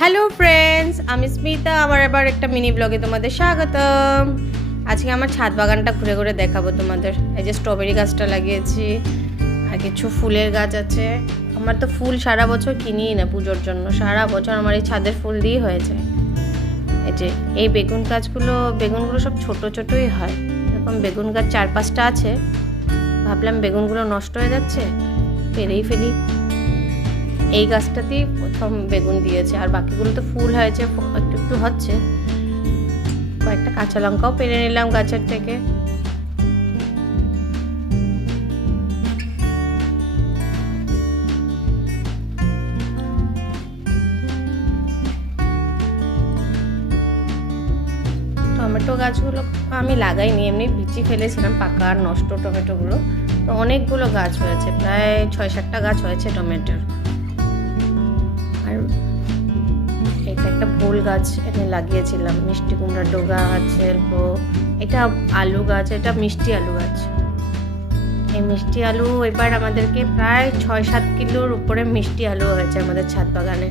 Hello friends, আমি স্মিতা। আমার আবার একটা মিনি ব্লগে তোমাদের স্বাগতম। আজকে আমার ছাদ বাগানটা ঘুরে ঘুরে দেখাবো তোমাদের। এই যে স্ট্রবেরি গাছটা লাগিয়েছি, আর কিছু ফুলের গাছ আছে। আমার তো ফুল সারা বছর কিনিই না পুজোর জন্য, সারা বছর আমার এই ছাদের ফুল দিয়েই হয়ে যায়। এই যে এই বেগুনগুলো সব ছোট ছোটই হয়। এরকম বেগুন গাছ 4-5টা আছে। ভাবলাম বেগুনগুলো নষ্ট হয়ে যাচ্ছে, পেরেই ফেলি। এই গাছটাতেই প্রথম বেগুন দিয়েছে, আর বাকিগুলো তো ফুল হয়েছে, একটু একটু হচ্ছে। কয়েকটা কাঁচা লঙ্কাও পেরে নিলাম গাছের থেকে। টমেটো গাছগুলো আমি লাগাইনি, এমনি বিচি ফেলেছিলাম পাকা আর নষ্ট টমেটোগুলো। তো অনেকগুলো গাছ হয়েছে, প্রায় 6-7টা গাছ হয়েছে টমেটোর। আর এটা একটা ফুল গাছ এনে লাগিয়েছিলাম, মিষ্টি কুমড়ার ডগা আছে অল্প। এটা আলু গাছ, এটা মিষ্টি আলু গাছ। এই মিষ্টি আলু এবার আমাদেরকে প্রায় 6-7 কিলোর উপরে মিষ্টি আলু হয়েছে আমাদের ছাদ বাগানে।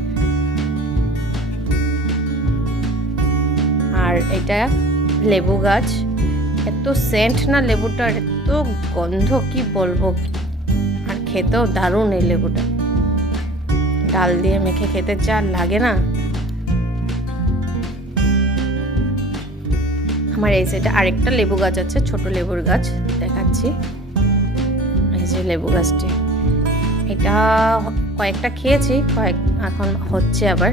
আর এটা লেবু গাছ, এত সেন্ট না লেবুটার, এত গন্ধ কি বলবো। আর খেতেও দারুণ এই লেবুটা, ডাল দিয়ে মেখে খেতে যা লাগে না। আমার এই সাইডে আরেকটা লেবু গাছ আছে, ছোট লেবুর গাছ দেখাচ্ছি। এই যে লেবু গাছটি, এটা কয়েকটা খেয়েছি, এখন হচ্ছে আবার।